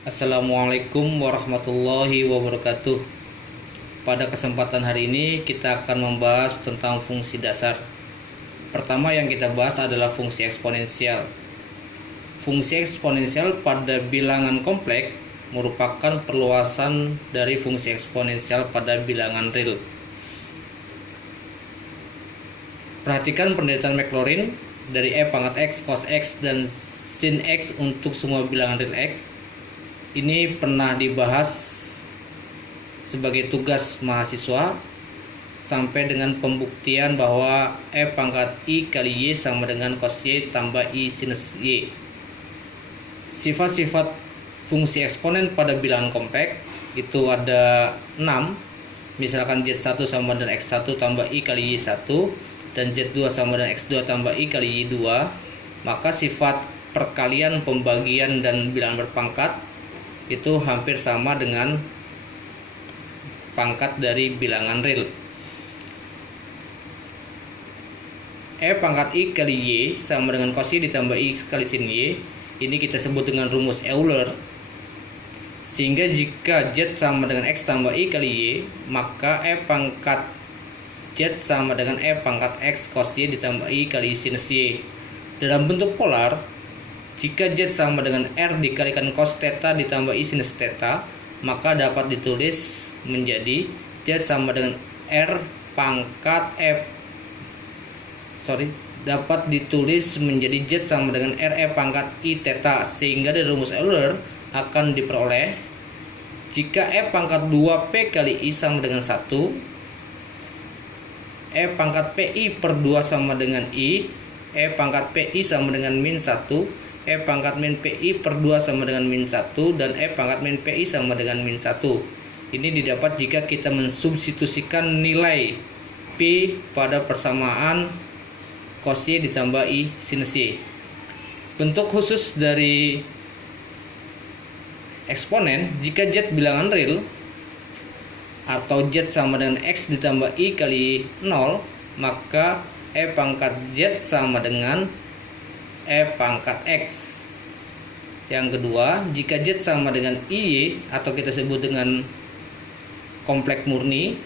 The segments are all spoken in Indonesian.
Assalamualaikum warahmatullahi wabarakatuh. Pada kesempatan hari ini kita akan membahas tentang fungsi dasar. Pertama yang kita bahas adalah fungsi eksponensial. Fungsi eksponensial pada bilangan kompleks merupakan perluasan dari fungsi eksponensial pada bilangan real. Perhatikan penelitian Maclaurin dari e pangkat x, cos x, dan sin x untuk semua bilangan real x. Ini pernah dibahas sebagai tugas mahasiswa sampai dengan pembuktian bahwa e pangkat i kali y sama dengan cos y tambah i sinus y. Sifat-sifat fungsi eksponen pada bilangan kompleks itu ada 6. Misalkan z1 sama dengan x1 tambah i kali y1 dan z2 sama dengan x2 tambah i kali y2, maka sifat perkalian, pembagian, dan bilangan berpangkat itu hampir sama dengan pangkat dari bilangan real. E pangkat i kali y sama dengan cos y ditambah i kali sin y. Ini kita sebut dengan rumus Euler. Sehingga jika z sama dengan x tambah i kali y, maka e pangkat z sama dengan e pangkat x cos y ditambah i kali sinus y. Dalam bentuk polar, jika z sama dengan r dikalikan cos theta ditambah i sinus theta, maka dapat ditulis menjadi z sama dengan r pangkat dapat ditulis menjadi z sama dengan r e pangkat i theta. Sehingga dari rumus Euler akan diperoleh jika e pangkat 2p kali i sama dengan 1, e pangkat pi per 2 sama dengan i, e pangkat pi sama dengan min 1, e pangkat min pi per 2 sama dengan min 1, dan e pangkat min pi sama dengan min 1. Ini didapat jika kita mensubstitusikan nilai pi pada persamaan cos y ditambah i sinus y. Bentuk khusus dari eksponen, jika z bilangan real atau z sama dengan x ditambah i kali 0, maka e pangkat z sama dengan e pangkat x. Yang kedua, jika z sama dengan i atau kita sebut dengan kompleks murni,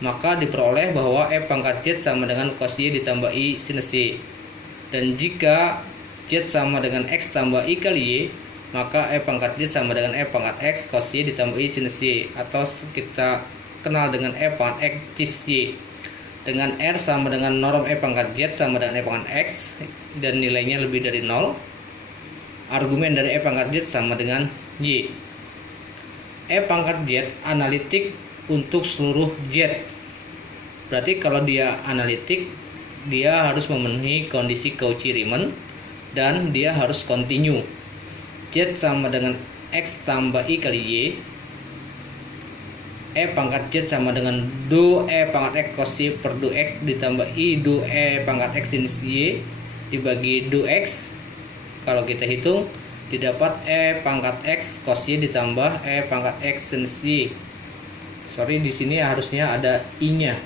maka diperoleh bahwa e pangkat z sama dengan cos y ditambah i sinus y. Dan jika z sama dengan x tambah i kali y, maka e pangkat z sama dengan e pangkat x cos y ditambah i sinus y, atau kita kenal dengan e pangkat x cis y. Dengan r sama dengan norm e pangkat z sama dengan e pangkat x dan nilainya lebih dari 0, argumen dari e pangkat z sama dengan y. E pangkat z analitik untuk seluruh z. Berarti kalau dia analitik, dia harus memenuhi kondisi Cauchy-Riemann dan dia harus kontinu. Z sama dengan x tambah i kali y, e pangkat z sama dengan do e pangkat x cos y per do x ditambah i do e pangkat x sinus y dibagi do x. Kalau kita hitung, didapat e pangkat x cos y ditambah e pangkat x sinus y. Di sini harusnya ada i-nya.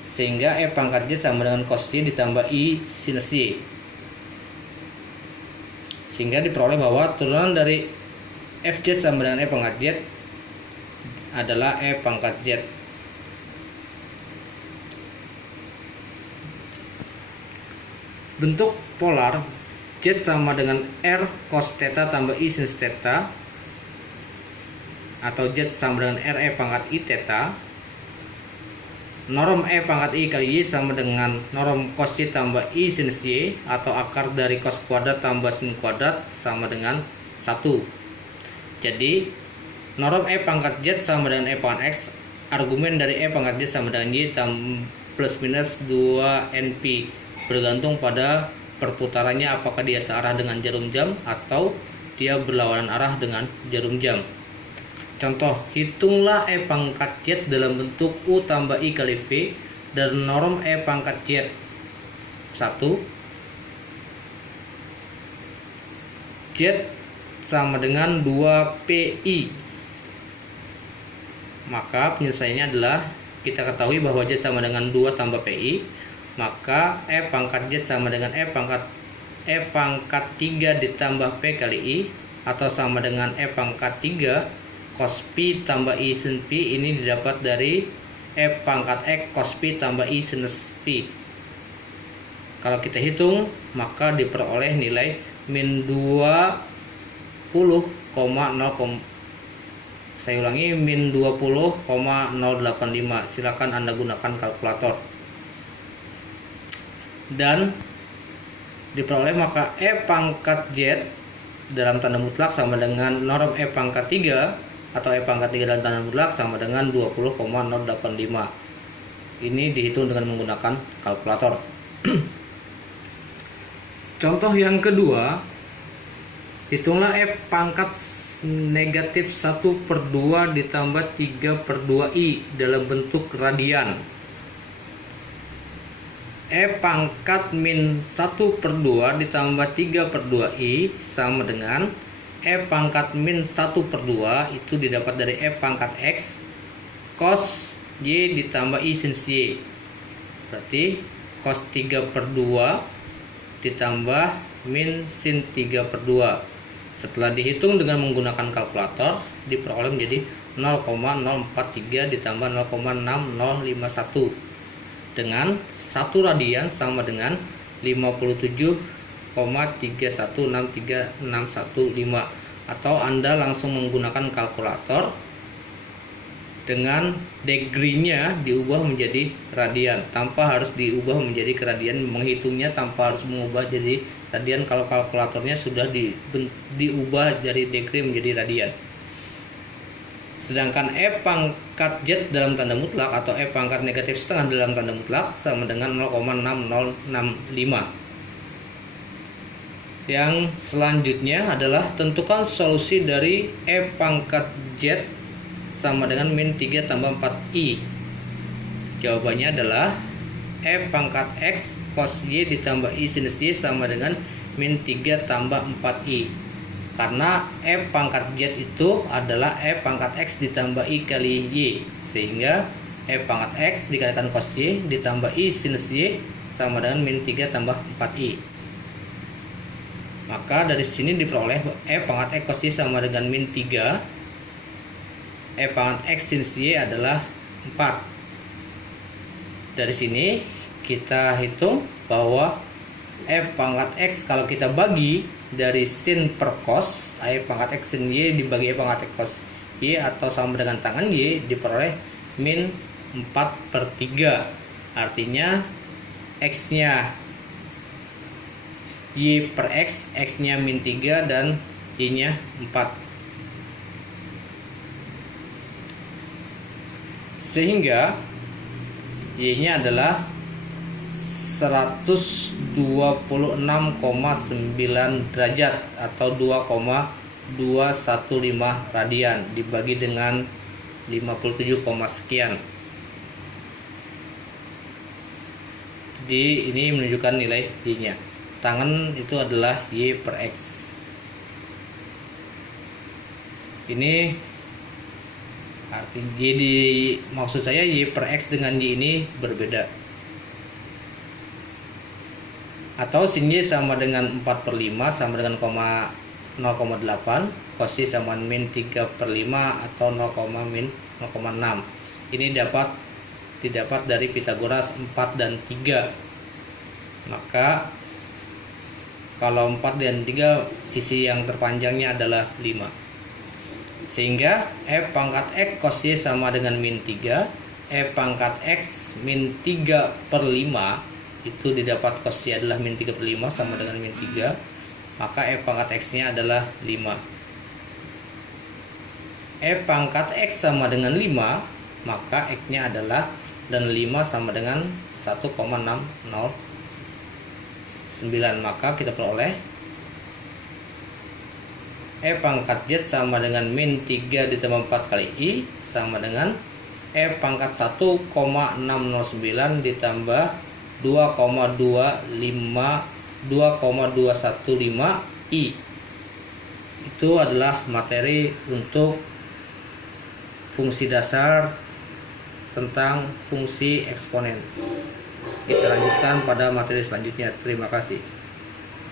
Sehingga e pangkat z sama dengan cos y ditambah i sinus y. Sehingga diperoleh bahwa turunan dari fz sama dengan e pangkat z adalah e pangkat z. Bentuk polar, z sama dengan r cos theta tambah i sinus theta, atau z sama dengan r e pangkat i theta. Norm e pangkat i kali y sama dengan norm cos y tambah i sinus y, atau akar dari cos kuadrat tambah sin kuadrat sama dengan 1. Jadi norm e pangkat z sama dengan e pangkat x, argumen dari e pangkat z sama dengan y plus minus 2 np, bergantung pada perputarannya, apakah dia searah dengan jarum jam atau dia berlawanan arah dengan jarum jam. Contoh, hitunglah e pangkat z dalam bentuk u tambah i kali v dan norm e pangkat z 1. Z sama dengan 2pi. Maka penyelesaiannya adalah, kita ketahui bahwa z sama dengan 2 tambah pi, maka e pangkat z sama dengan e pangkat 3 ditambah p kali i, atau sama dengan E pangkat 3 cos pi tambah I sin pi ini didapat dari E pangkat X cos pi tambah I sinus pi. Kalau kita hitung maka diperoleh nilai min 20,0, saya ulangi, min 20,085. Silakan Anda gunakan kalkulator. Dan diperoleh maka E pangkat Z dalam tanda mutlak sama dengan norm E pangkat 3 atau E pangkat 3 dalam tanda mutlak sama dengan 20,085. Ini dihitung dengan menggunakan kalkulator. Contoh yang kedua, hitunglah E pangkat negatif 1/2 ditambah 3/2i dalam bentuk radian. E pangkat min 1/2 ditambah 3/2i sama dengan E pangkat min 1/2 itu didapat dari E pangkat X cos Y ditambah I sin Y. Berarti cos 3/2 ditambah min sin 3/2. Setelah dihitung dengan menggunakan kalkulator diperoleh menjadi 0,043 ditambah 0,6051 dengan 1 radian sama dengan 57,3163615, atau Anda langsung menggunakan kalkulator dengan degree-nya diubah menjadi radian tanpa harus diubah menjadi ke radian, menghitungnya tanpa harus mengubah jadi radian kalau kalkulatornya sudah diubah dari degree menjadi radian. Sedangkan E pangkat Z dalam tanda mutlak atau E pangkat negatif setengah dalam tanda mutlak sama dengan 0,6065. Yang selanjutnya adalah tentukan solusi dari E pangkat Z sama dengan min 3 tambah 4i. Jawabannya adalah E pangkat X cos Y ditambah I sinus Y sama dengan min 3 tambah 4i. Karena E pangkat Z itu adalah E pangkat X ditambah I kali Y, sehingga E pangkat X dikalikan cos Y ditambah I sinus Y sama dengan min 3 tambah 4i. Maka dari sini diperoleh E pangkat X cos Y sama dengan min 3, E pangkat X sin Y adalah 4. Dari sini kita hitung bahwa E pangkat X kalau kita bagi dari sin per cos, E pangkat X sin Y dibagi E pangkat X cos Y atau sama dengan tangan Y diperoleh min 4/3. Artinya X nya Y per X, X nya min 3 dan Y nya 4. Sehingga Y-nya adalah 126,9 derajat atau 2,215 radian dibagi dengan 57, sekian. Jadi ini menunjukkan nilai Y-nya. Tangan itu adalah Y per X. Ini artinya maksud saya Y per X dengan Y ini berbeda. Atau sin Y sama dengan 4/5 sama dengan 0,8, cos Y sama min 3/5 atau 0,6. Ini didapat dari Pitagoras 4 dan 3. Maka kalau 4 dan 3 sisi yang terpanjangnya adalah 5. Sehingga E pangkat X cos Y sama dengan min 3, E pangkat X min 3/5 itu didapat cos Y adalah min 3/5 sama dengan min 3, maka E pangkat X nya adalah 5. E pangkat X sama dengan 5, maka X nya adalah, dan 5 sama dengan 1,609, maka kita peroleh E pangkat Z sama dengan min 3 ditambah 4 kali I sama dengan E pangkat 1,609 ditambah 2,215 I. Itu adalah materi untuk fungsi dasar tentang fungsi eksponen. Kita lanjutkan pada materi selanjutnya. Terima kasih.